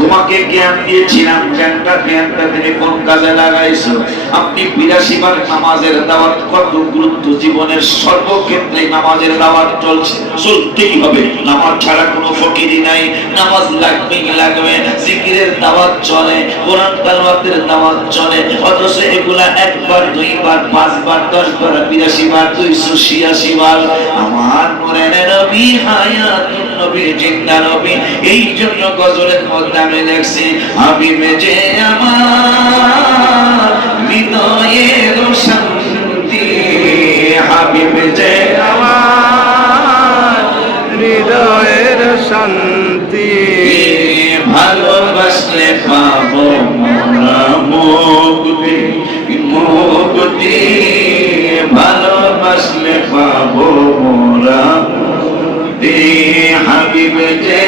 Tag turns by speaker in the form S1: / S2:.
S1: তোমাকে জ্ঞান দিয়েছিলাম, জ্ঞানটা জ্ঞানটা তুমি কোন কাজে লাগাইছো? আপনি বিরাশি বার নামাজের দাওয়াত কত গুরুত্ব জীবনের সর্বক্ষেত্রে নামাজের দাওয়াত চলছে? চলতেই হবে। নামাজ ছাড়া কোনো ফকিরি নাই, নামাজ লাগবেই লাগবে, জিকিরের দাওয়াত চলে, কোরআন তালাওয়াতের দাওয়াত চলে, অথচ এগুলা একবার, দুইবার, পাঁচবার, দশবার বিরাশি বার দুইশো ছিয়াশি বার। আমার নবী হায়াতুন নবী জিন্দা নবী, এই জন্য গজলের মধ্যে আমি লেখছি, হাবিবে যে আমার হৃদয়ের শান্তি, হাবিবে যে
S2: আমার হৃদয়ের শান্তি,
S1: ভালোবাসলে পাবো মোরা মুক্তি মুক্তি, ভালোবাসলে পাবো মোরা মুক্তি। হাবিব যে